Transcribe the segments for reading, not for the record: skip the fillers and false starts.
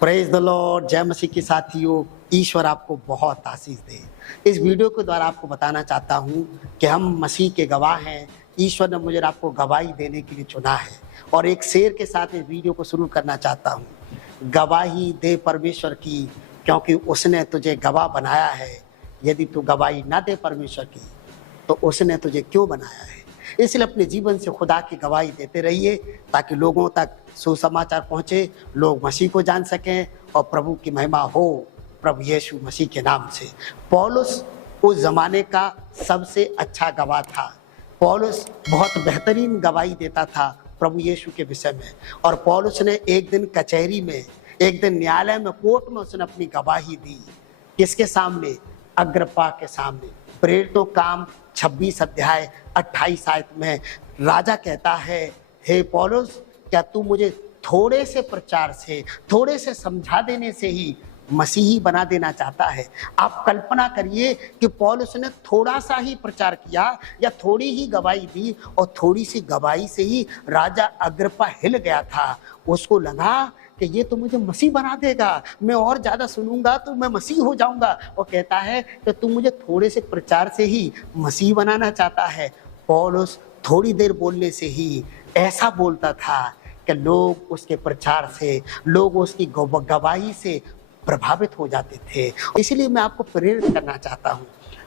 Praise the Lord. जय मसीह के साथियों, ईश्वर आपको बहुत आशीष दे। इस वीडियो के द्वारा आपको बताना चाहता हूँ कि हम मसीह के गवाह हैं। ईश्वर ने मुझे आपको गवाही देने के लिए चुना है और एक शेर के साथ इस वीडियो को शुरू करना चाहता हूँ। गवाही दे परमेश्वर की, क्योंकि उसने तुझे गवाह बनाया है। यदि तू गवाही ना दे परमेश्वर की तो उसने तुझे क्यों बनाया है। इसलिए अपने जीवन से खुदा की गवाही देते रहिए ताकि लोगों तक सुसमाचार पहुंचे, लोग मसीह को जान सकें और प्रभु की महिमा हो प्रभु यीशु मसीह के नाम से। पौलुस उस जमाने का सबसे अच्छा गवाह था। पौलुस बहुत बेहतरीन गवाही देता था प्रभु यीशु के विषय में। और पौलुस ने एक दिन कचहरी में, एक दिन न्यायालय में, कोर्ट में उसने अपनी गवाही दी। किसके सामने? अग्रिप्पा के सामने। प्रेरितों काम 26 अध्याय 28 आयत में राजा कहता है, हे पौलुस, क्या तू मुझे थोड़े से प्रचार से, थोड़े से समझा देने से ही मसीही बना देना चाहता है? आप कल्पना करिए कि पौलुस ने थोड़ा सा ही प्रचार किया या थोड़ी ही गवाही दी और थोड़ी सी गवाही से ही राजा अग्रिप्पा हिल गया था। उसको लगा कि ये तो मुझे मसीह बना देगा, मैं और ज़्यादा सुनूंगा तो मैं मसीह हो जाऊंगा। और कहता है कि तू मुझे थोड़े से प्रचार से ही मसीह बनाना चाहता है। पौलुस थोड़ी देर बोलने से ही ऐसा बोलता था कि लोग उसके प्रचार से, लोग उसकी गवाही से प्रभावित हो जाते थे। इसलिए मैं आपको प्रेरित करना चाहता हूँ,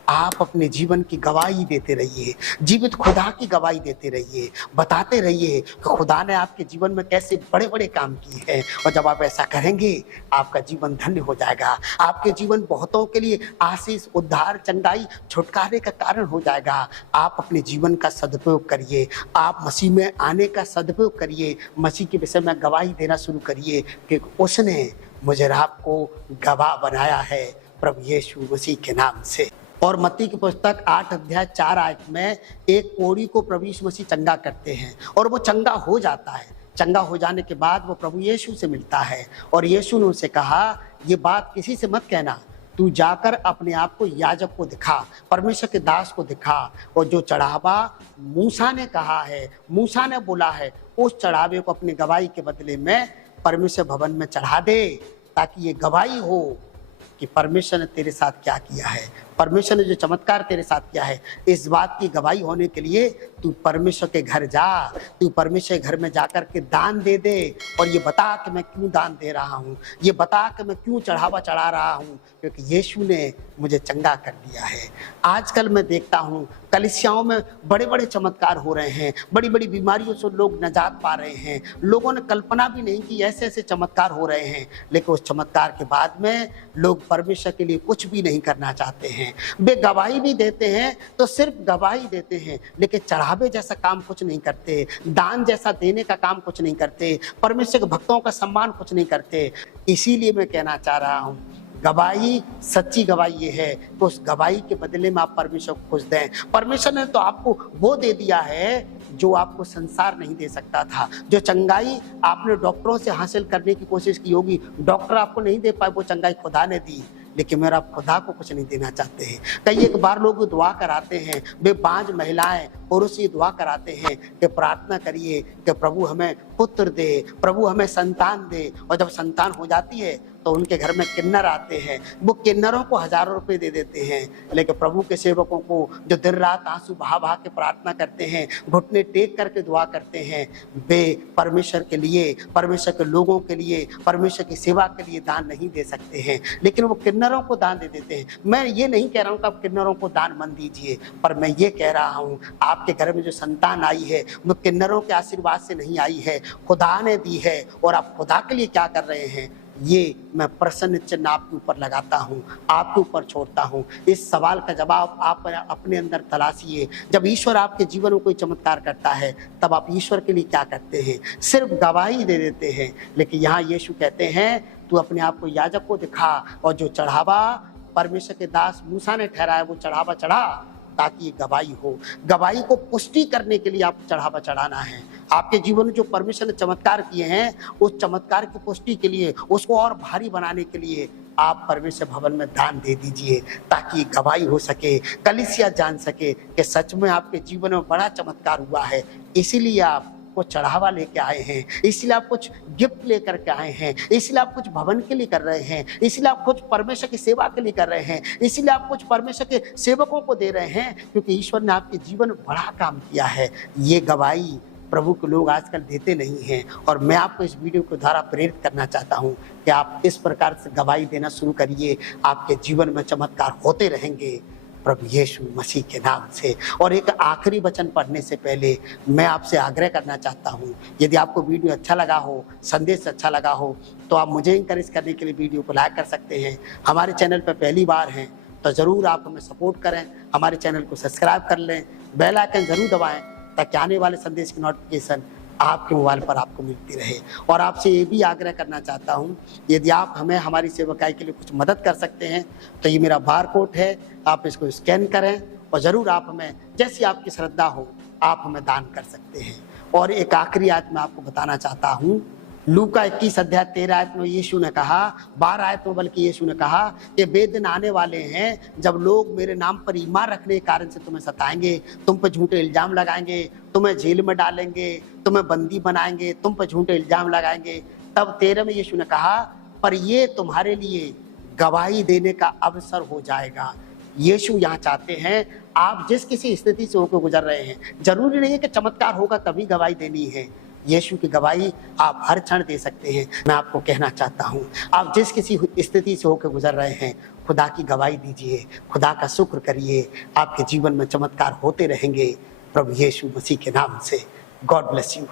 आप अपने जीवन की गवाही देते रहिए, जीवित खुदा की गवाही देते रहिए, बताते रहिए कि खुदा ने आपके जीवन में कैसे बड़े बड़े काम किए हैं। और जब आप ऐसा करेंगे आपका जीवन धन्य हो जाएगा। आपके जीवन बहुतों के लिए आशीष, उद्धार, चंगाई, छुटकारे का कारण हो जाएगा। आप अपने जीवन का सदुपयोग करिए, आप मसीह में आने का सदुपयोग करिए, मसीह के विषय में गवाही देना शुरू करिए कि उसने मुझे आपको गवाह बनाया है प्रभु यीशु मसीह के नाम से। और मत्ती की पुस्तक 8 अध्याय 4 आयत में एक कोढ़ी को प्रभु यीशु मसीह चंगा करते हैं और वो चंगा हो जाता है। चंगा हो जाने के बाद वो प्रभु यीशु से मिलता है और यीशु ने उसे कहा, ये बात किसी से मत कहना, तू जाकर अपने आप को याजक को दिखा, परमेश्वर के दास को दिखा, और जो चढ़ावा मूसा ने कहा है, मूसा ने बोला है, उस चढ़ावे को अपनी गवाही के बदले में परमेश्वर भवन में चढ़ा दे, ताकि ये गवाही हो कि परमेश्वर ने तेरे साथ क्या किया है, परमेश्वर ने जो चमत्कार तेरे साथ किया है। इस बात की गवाही होने के लिए तू परमेश्वर के घर जा, तू परमेश्वर के घर में जाकर के दान दे दे और ये बता कि मैं क्यों दान दे रहा हूँ, ये बता कि मैं क्यों चढ़ावा चढ़ा रहा हूँ, क्योंकि यीशु ने मुझे चंगा कर दिया है। आजकल मैं देखता हूँ कलीसियाओं में बड़े बड़े चमत्कार हो रहे हैं, बड़ी बड़ी बीमारियों से लोग निजात पा रहे हैं। लोगों ने कल्पना भी नहीं की ऐसे ऐसे चमत्कार हो रहे हैं, लेकिन उस चमत्कार के बाद में लोग परमेश्वर के लिए कुछ भी नहीं करना चाहते हैं। वे गवाही भी देते हैं तो सिर्फ गवाही देते हैं, लेकिन चढ़ावे जैसा काम कुछ नहीं करते, दान जैसा देने का काम कुछ नहीं करते, परमेश्वर के भक्तों का सम्मान कुछ नहीं करते। इसीलिए मैं कहना चाह रहा हूँ, गवाही, सच्ची गवाही ये है कि उस गवाही के बदले में आप परमेश्वर को खुश दें। परमेश्वर ने तो आपको वो दे दिया है जो आपको संसार नहीं दे सकता था। जो चंगाई आपने डॉक्टरों से हासिल करने की कोशिश की होगी, डॉक्टर आपको नहीं दे पाए, वो चंगाई खुदा ने दी। लेकिन मेरा खुदा को कुछ नहीं देना चाहते हैं। कई एक बार लोग दुआ कराते हैं, वे 5 महिलाएं पुरुष ही दुआ कराते हैं कि प्रार्थना करिए कि प्रभु हमें पुत्र दे, प्रभु हमें संतान दे। और जब संतान हो जाती है तो उनके घर में किन्नर आते हैं, वो किन्नरों को हजारों रुपए दे देते हैं। लेकिन प्रभु के सेवकों को जो दिन रात आंसू बहा बहा के प्रार्थना करते हैं, घुटने टेक करके दुआ करते हैं, वे परमेश्वर के लिए, परमेश्वर के लोगों के लिए, परमेश्वर की सेवा के लिए दान नहीं दे सकते हैं, लेकिन वो किन्नरों को दान दे देते हैं। मैं ये नहीं कह रहा हूँ कि आप किन्नरों को दान मत दीजिए, पर मैं ये कह रहा हूँ आपके घर में जो संतान आई है वो किन्नरों के आशीर्वाद से नहीं आई है, खुदा ने दी है। और आप खुदा के लिए क्या कर रहे हैं, ये मैं प्रश्न चिन्ह आपके ऊपर लगाता हूँ, आपके ऊपर छोड़ता हूँ। इस सवाल का जवाब आप अपने अंदर तलाशिए। जब ईश्वर आपके जीवन में कोई चमत्कार करता है तब आप ईश्वर के लिए क्या करते हैं? सिर्फ गवाही दे देते हैं। लेकिन यहाँ यीशु कहते हैं, तू अपने आप को याजक को दिखा और जो चढ़ावा परमेश्वर के दास मूसा ने ठहराया वो चढ़ावा चढ़ा, ताकि ये गवाही हो। गवाही को पुष्टि करने के लिए आप चढ़ावा चढ़ाना है। आपके जीवन में जो परमेश्वर ने चमत्कार किए हैं, उस चमत्कार की पुष्टि के लिए, उसको और भारी बनाने के लिए आप परमेश्वर भवन में दान दे दीजिए, ताकि गवाही हो सके, कलीसिया जान सके कि सच में आपके जीवन में बड़ा चमत्कार हुआ है। इसीलिए आप को चढ़ावा लेके आए हैं, इसलिए आप कुछ गिफ्ट लेकर के आए हैं, इसलिए आप कुछ भवन के लिए कर रहे हैं, इसलिए आप कुछ परमेश्वर की सेवा के लिए कर रहे हैं, इसलिए आप कुछ परमेश्वर के सेवकों को दे रहे हैं, क्योंकि ईश्वर ने आपके जीवन में बड़ा काम किया है। ये गवाही प्रभु के लोग आजकल देते नहीं हैं, और मैं आपको इस वीडियो के द्वारा प्रेरित करना चाहता हूं कि आप इस प्रकार से गवाही देना शुरू करिए। आपके जीवन में चमत्कार होते रहेंगे प्रभु यीशु मसीह के नाम से। और एक आखिरी वचन पढ़ने से पहले मैं आपसे आग्रह करना चाहता हूं, यदि आपको वीडियो अच्छा लगा हो, संदेश अच्छा लगा हो, तो आप मुझे इंकरेज करने के लिए वीडियो को लाइक कर सकते हैं। हमारे चैनल पर पहली बार हैं तो ज़रूर आप हमें सपोर्ट करें, हमारे चैनल को सब्सक्राइब कर लें, बेल आइकन ज़रूर दबाएं ताकि आने वाले संदेश की नोटिफिकेशन आपके मोबाइल पर आपको मिलती रहे। और आपसे ये भी आग्रह करना चाहता हूँ, यदि आप हमें हमारी सेवकाई के लिए कुछ मदद कर सकते हैं तो ये मेरा बारकोड है, आप इसको स्कैन करें और ज़रूर आप हमें, जैसी आपकी श्रद्धा हो, आप हमें दान कर सकते हैं। और एक आखिरी आयत मैं आपको बताना चाहता हूँ, लूका 21 अध्याय 13 आयत में यीशु ने कहा, 12 आयत में बल्कि यीशु ने कहा कि वे दिन आने वाले हैं जब लोग मेरे नाम पर ईमान रखने के कारण से तुम्हें सताएंगे, तुम पर झूठे इल्जाम लगाएंगे, तुम्हें जेल में डालेंगे, तुम्हें बंदी बनाएंगे, तुम पर झूठे इल्जाम लगाएंगे। तब 13 में यीशु ने कहा, पर ये तुम्हारे लिए गवाही देने का अवसर हो जाएगा। यीशु यहाँ चाहते हैं आप जिस किसी स्थिति से होकर गुजर रहे हैं, जरूरी नहीं है कि चमत्कार होगा तभी गवाही देनी है। यीशु की गवाही आप हर क्षण दे सकते हैं। मैं आपको कहना चाहता हूँ, आप जिस किसी स्थिति से होकर गुजर रहे हैं, खुदा की गवाही दीजिए, खुदा का शुक्र करिए, आपके जीवन में चमत्कार होते रहेंगे प्रभु यीशु मसीह के नाम से। God bless you.